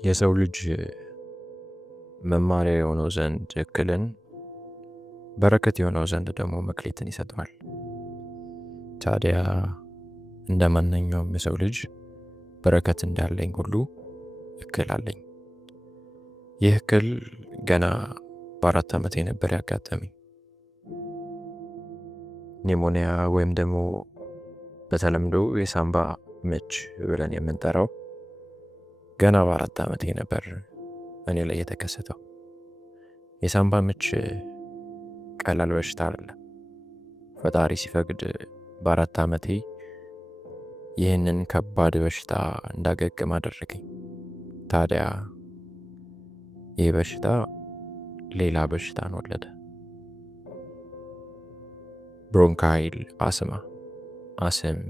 የሰው ልጅ መማሪያ የሆነው ዘንድ እክልን በረከት የሆነው ዘንድ ደግሞ መክሊትን ይሰጠዋል። ታዲያ እንደ ማንኛውም የሰው ልጅ በረከት እንዳለኝ ሁሉ እክል አለኝ። ይህ እክል ገና በ4 ዓመቴ ነበር ያጋጠመኝ። ኒሞኒያ ወይም ደግሞ በተለምዶ የሳምባ ምች ብለን የምንጠራው ገና በ4 ዓመቴ ነበር እኔ ላይ የተከሰተው። የሳምባ ምች ቀላል በሽታ አይደለም። ፈጣሪ ሲፈቅድ በ4 ዓመቴ ይህንን ከባድ በሽታ እንዳገግም አደረገኝ። ታዲያ ይህ በሽታ ሌላ በሽታን ወለደ። ብሮንካይል አስም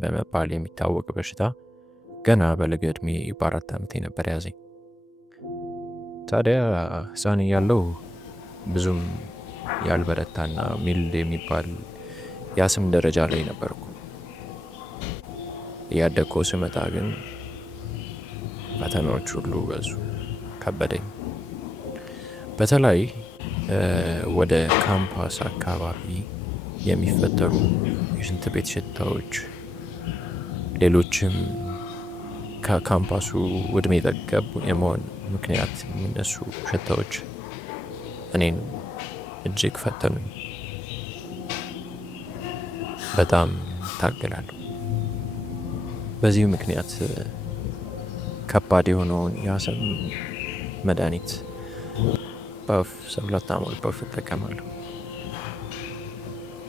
በመባል የሚታወቅ በሽታ ገና በለጋ ዕድሜ በ4 ዓመቴ ነበር ያዘኝ። ታዲያ ሕፃን እያለሁ ብዙም ያልበረታና ሚልድ የሚባል የአስም ደረጃ ላይ ነበርኩ። እያደግኩ ስመጣ ግን ፈተናዎች ሁሉ በዙ፣ ከበደኝ። በተለይ ወደ ካምፓስ አካባቢ የሚፈጠሩ የሽንት ቤት ሽታዎች፣ ሌሎችም ከካምፓሱ ዕድሜ ጠገብ የመሆን ምክንያት የሚነሱ ሽታዎች እኔን እጅግ ፈተኑኝ። በጣም ታገላለሁ። በዚህ ምክንያት ከባድ የሆነውን የአስም መድኃኒት ሰብላታሞል እጠቀማለሁ።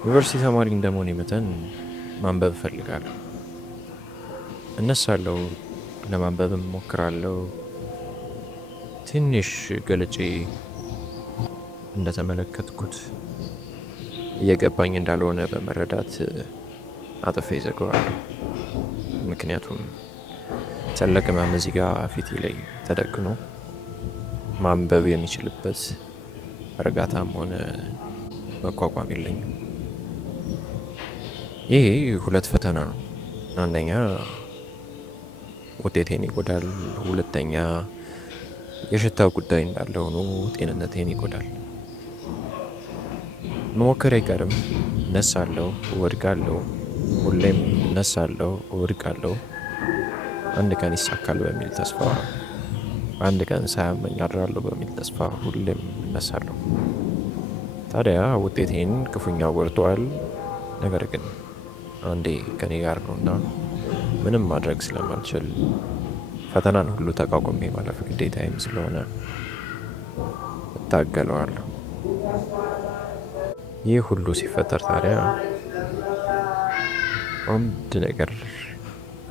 ዩኒቨርሲቲ ተማሪ እንደመሆኔ መጠን ማንበብ እፈልጋለሁ። እነሳለሁ፣ ለማንበብም እሞክራለሁ። ትንሽ ገልጬ እንደተመለከትኩት እየገባኝ እንዳልሆነ በመረዳት አጥፌ እዘጋዋለሁ። ምክንያቱም ትልቅ ሕመም እዚህ ጋር ፊቴ ላይ ተደቅኖ ማንበብ የሚችልበት እርጋታም ሆነ መቋቋም የለኝም። ይሄ 2 ፈተና ነው። አንደኛ ውጤቴን ይጎዳል፣ ሁለተኛ የሽታው ጉዳይ እንዳለ ሆኖ ጤንነቴን ይጎዳል። መሞከር አይቀርም። እነሳለሁ፣ እወድቃለሁ፣ ሁሌም እነሳለሁ፣ እወድቃለሁ። አንድ ቀን ይሳካል በሚል ተስፋ፣ አንድ ቀን ሳያመኝ አድራለሁ በሚል ተስፋ ሁሌም እነሳለሁ። ታዲያ ውጤቴን ክፉኛ ጎድቷል። ነገር ግን አንዴ ከኔ ጋር ነውና ምንም ማድረግ ስለማልችል ፈተናን ሁሉ ተቋቁሜ ማለፍ ግዴታዬም ስለሆነ እታገለዋለሁ። ይህ ሁሉ ሲፈጠር ታዲያ አንድ ነገር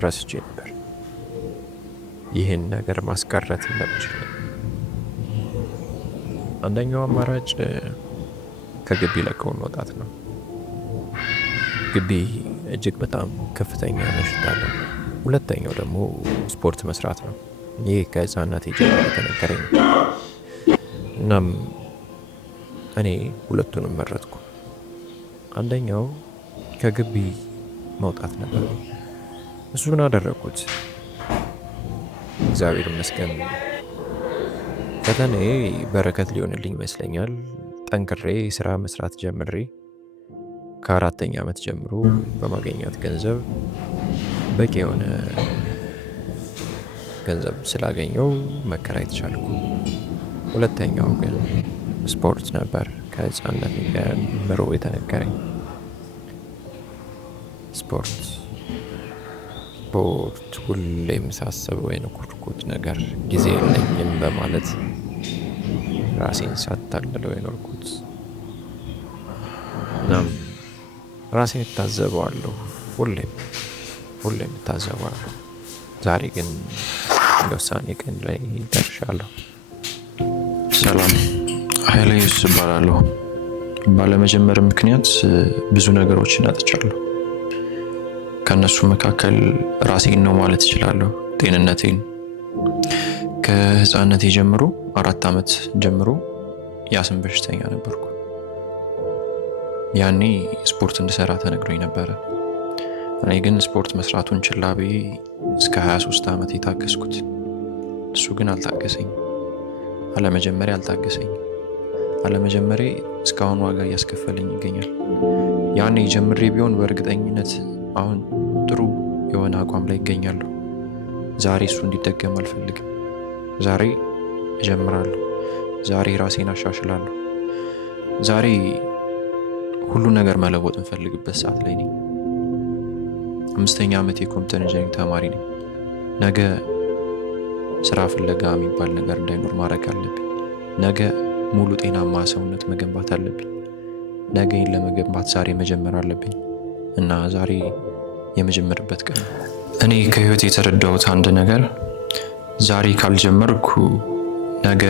ረስቼ ነበር። ይህን ነገር ማስቀረት እንደምችል። አንደኛው አማራጭ ከግቢ ለቀው መውጣት ነው። ግቢ እጅግ በጣም ከፍተኛ ሽታ አለው። ሁለተኛው ደግሞ ስፖርት መስራት ነው። ይህ ከሕፃንነቴ ጀምሮ የተነገረኝ ነው። እናም እኔ ሁለቱንም መረጥኩ። አንደኛው ከግቢ መውጣት ነበር። እሱን አደረኩት። እግዚአብሔር ይመስገን ፈተናዬ በረከት ሊሆንልኝ ይመስለኛል። ጠንክሬ ስራ መስራት ጀምሬ ከ4ኛ ዓመት ጀምሮ በማገኛት ገንዘብ በቂ የሆነ ገንዘብ ስላገኘው መከራየት ቻልኩ። ሁለተኛው ግን ስፖርት ነበር። ከሕፃንነት ጀምሮ የተነገረኝ ስፖርት ሁሌም ሳስበው የኖርኩት ነገር ጊዜ የለኝም በማለት ራሴን ሳታልለው የኖርኩት። እናም ራሴን እታዘበዋለሁ፣ ሁሌም እታዘበዋለሁ። ዛሬ ግን የውሳኔ ቀን ላይ ደርሻለሁ። ሰላም፣ ኃይለ ኢየሱስ እባላለሁ። ባለመጀመር ምክንያት ብዙ ነገሮችን አጥቻለሁ። ከእነሱ መካከል ራሴን ነው ማለት እችላለሁ። ጤንነቴን ከሕፃንነቴ ጀምሮ 4 ዓመት ጀምሮ የአስም በሽተኛ ነበርኩ። ያኔ ስፖርት እንድሰራ ተነግሮኝ ነበረ። እኔ ግን ስፖርት መስራቱን ችላ ብዬ እስከ 23 ዓመት የታገስኩት። እሱ ግን አልታገሰኝም። አለመጀመሪያ አልታገሰኝም። አለመጀመሪያ እስካሁን ዋጋ እያስከፈለኝ ይገኛል። ያኔ ጀምሬ ቢሆን በእርግጠኝነት አሁን ጥሩ የሆነ አቋም ላይ ይገኛለሁ። ዛሬ እሱ እንዲደገም አልፈልግም። ዛሬ እጀምራለሁ። ዛሬ ራሴን አሻሽላለሁ። ዛሬ ሁሉ ነገር መለወጥ እንፈልግበት ሰዓት ላይ ነኝ። 5ኛ ዓመት የኮምፒውተር ኢንጂነሪንግ ተማሪ ነኝ። ነገ ስራ ፍለጋ የሚባል ነገር እንዳይኖር ማድረግ አለብኝ። ነገ ሙሉ ጤናማ ሰውነት መገንባት አለብኝ። ነገን ለመገንባት ዛሬ መጀመር አለብኝ እና ዛሬ የመጀመርበት ቀን። እኔ ከህይወት የተረዳሁት አንድ ነገር ዛሬ ካልጀመርኩ ነገ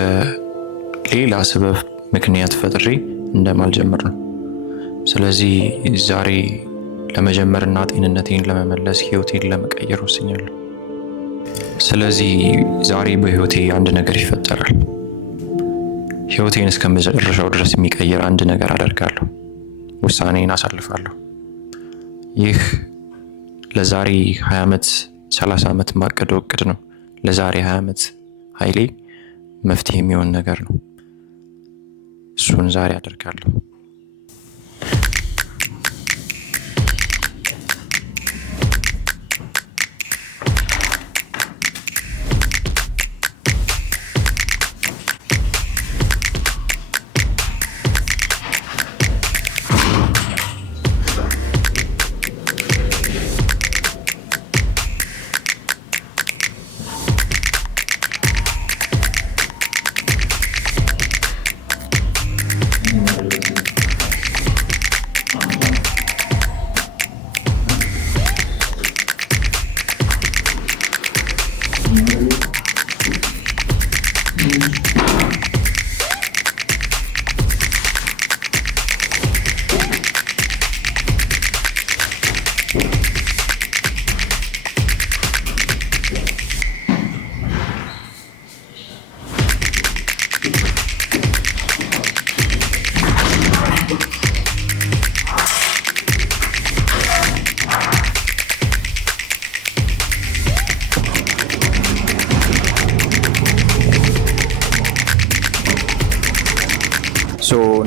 ሌላ ሰበብ ምክንያት ፈጥሬ እንደማልጀምር ነው። ስለዚህ ዛሬ ለመጀመርና ጤንነቴን ለመመለስ ህይወቴን ለመቀየር ወስኛለሁ። ስለዚህ ዛሬ በህይወቴ አንድ ነገር ይፈጠራል። ህይወቴን እስከ መጨረሻው ድረስ የሚቀይር አንድ ነገር አደርጋለሁ። ውሳኔን አሳልፋለሁ። ይህ ለዛሬ 20 ዓመት 30 ዓመት ማቀደው እቅድ ነው። ለዛሬ 20 ዓመት ኃይሌ መፍትሄ የሚሆን ነገር ነው። እሱን ዛሬ አደርጋለሁ።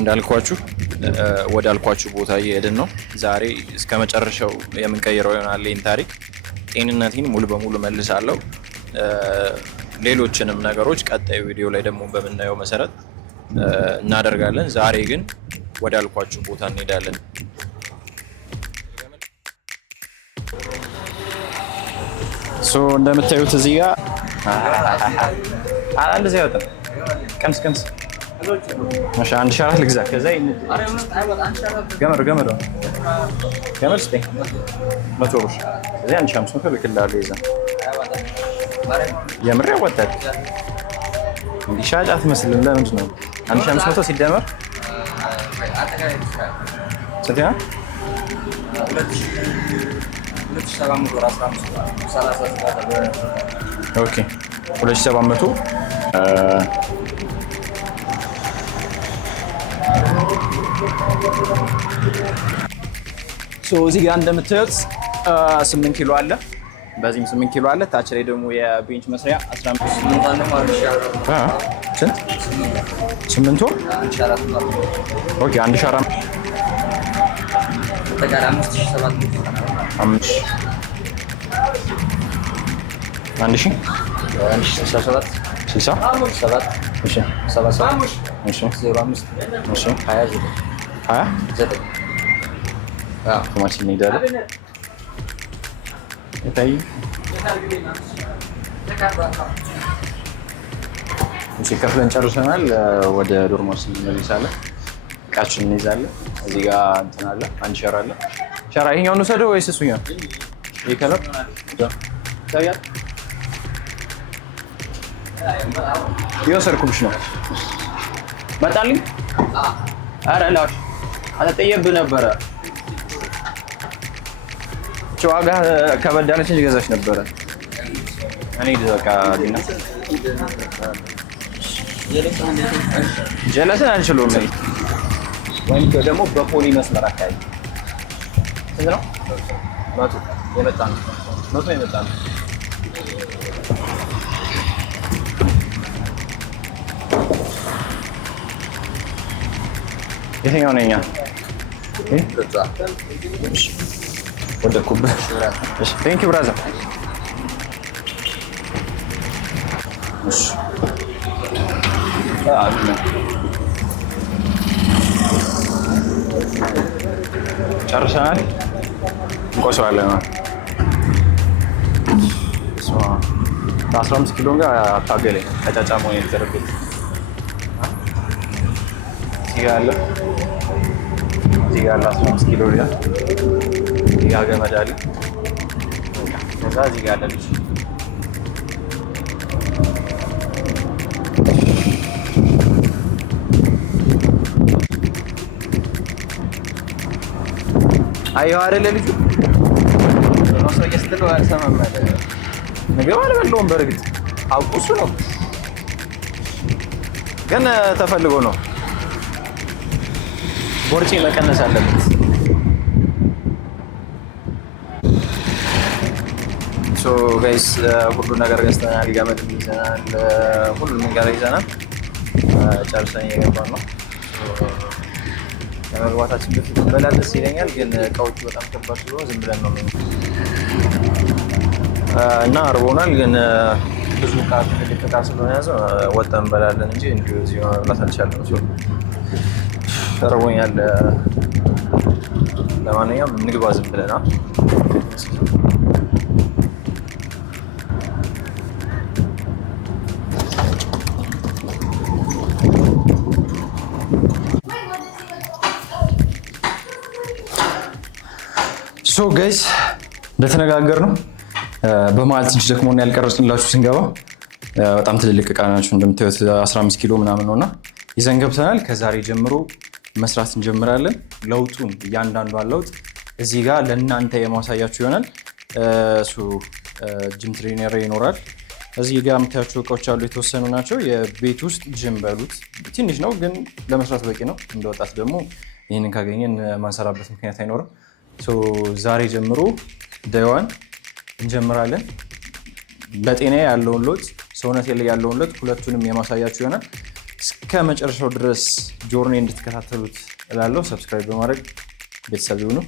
እንዳልኳችሁ ወደ አልኳችሁ ቦታ እየሄድን ነው። ዛሬ እስከ መጨረሻው የምንቀይረው ይሆናል ይህን ታሪክ። ጤንነቴን ሙሉ በሙሉ መልሳለሁ። ሌሎችንም ነገሮች ቀጣዩ ቪዲዮ ላይ ደግሞ በምናየው መሰረት እናደርጋለን። ዛሬ ግን ወደ አልኳችሁ ቦታ እንሄዳለን። እንደምታዩት እዚህ ጋር አንድ ዚህ ያወጣ ቀምስ ማሻ አንድ ሻራት ልግዛ። ከዛ ገመድ ስጠኝ 100 ብር። እዚህ 1500 ልክልሃለሁ። ይዘህ የምር ያወጣል። እንዲህ ሻጭ አትመስልም። ለምንድን ነው 1500 ሲደመር ስንት ነው? 2700 እዚህ ጋር እንደምታዩት 8 ኪሎ አለ። በዚህም 8 ኪሎ አለ። ታች ላይ ደግሞ የቤንች መስሪያ 15 አለ ማለት ነው። ስንት 8 ኦኬ 1400 ተጋራ 57 60 እሺ 77 እሺ 05 እሺ 29 ማሽን እንሄዳለን። እታይ እሺ ከፍለን ጨርሰናል። ወደ ዶርማችን እንመለሳለን። እቃችን እንይዛለን። እዚህ ጋር እንትን አለ፣ አንድ ሸራ አለ። ሸራ ይሄኛውን ወሰደው ወይስ እሱኛው? ይሄ ከለር ታያል። የወሰድኩብሽ ነው መጣልኝ። አረ ላሽ አልጠየብህ ነበረ። ዋጋ ከበድ ያለች እንጂ ገዛች ነበረ። እኔ በቃ ዲና ጀለስን አልችለውም። ወይም ደግሞ በፖሊ መስመር አካባቢ ስንት ነው? 100 የመጣ ነው። የትኛው ነኛ? ወደ ኩብ ቴንክ ዩ ብራዘር። ጨርሰናል። እንቆሰዋለን። 15 ኪሎ ጋር አታገለኝ ከጫጫሞ የተደረገች እዚህ ያለ 15 ኪሎ ይላል። እዚህ ጋር ገመድ አለ። ከዛ እዚህ ጋር ያለ ልጅ አየሁ አይደለ? ልጁ ሰው እየስትለው አልሰማም አለ። ምግብ አልበላውም። በእርግጥ አውቁ እሱ ነው፣ ግን ተፈልጎ ነው። ቦርጬ መቀነስ አለበት። ሶ ጋይስ ሁሉ ነገር ገዝተናል። ገመድ ይዘናል፣ ሁሉም ነገር ይዘናል። ጨርሰን እየገባን ነው። ከመግባታችን በፊት በላ ደስ ይለኛል፣ ግን እቃዎቹ በጣም ከባድ ስለሆነ ዝም ብለን ነው እና አርቦናል። ግን ብዙ እቃ ትልቅ እቃ ስለሆነ ያዘው ወጥተን እንበላለን እንጂ እንዲሁ እዚህ መብላት አልቻለም። ተርቦኛል። ለማንኛውም እንግባ ዝም ብለን። ሶ ጋይስ እንደተነጋገር ነው በመሀል ትንሽ ደክሞን ያልቀረጽንላችሁ ስንገባ በጣም ትልልቅ እቃ ናቸው እንደምታዩት 15 ኪሎ ምናምን ነውና ይዘን ገብተናል። ከዛሬ ጀምሮ መስራት እንጀምራለን። ለውጡን እያንዳንዷን ለውጥ እዚህ ጋር ለእናንተ የማሳያችሁ ይሆናል። ጂም ትሬነር ይኖራል። እዚህ ጋር የምታያቸው እቃዎች አሉ፣ የተወሰኑ ናቸው። የቤት ውስጥ ጂም በሉት ትንሽ ነው፣ ግን ለመስራት በቂ ነው። እንደ ወጣት ደግሞ ይህንን ካገኘን ማንሰራበት ምክንያት አይኖርም። ዛሬ ጀምሮ ዳይዋን እንጀምራለን። ለጤና ያለውን ለውጥ፣ ሰውነት ላይ ያለውን ለውጥ ሁለቱንም የማሳያችሁ ይሆናል። እስከ መጨረሻው ድረስ ጆርኒ እንድትከታተሉት እላለሁ። ሰብስክራይብ በማድረግ ቤተሰብ ይሁኑ።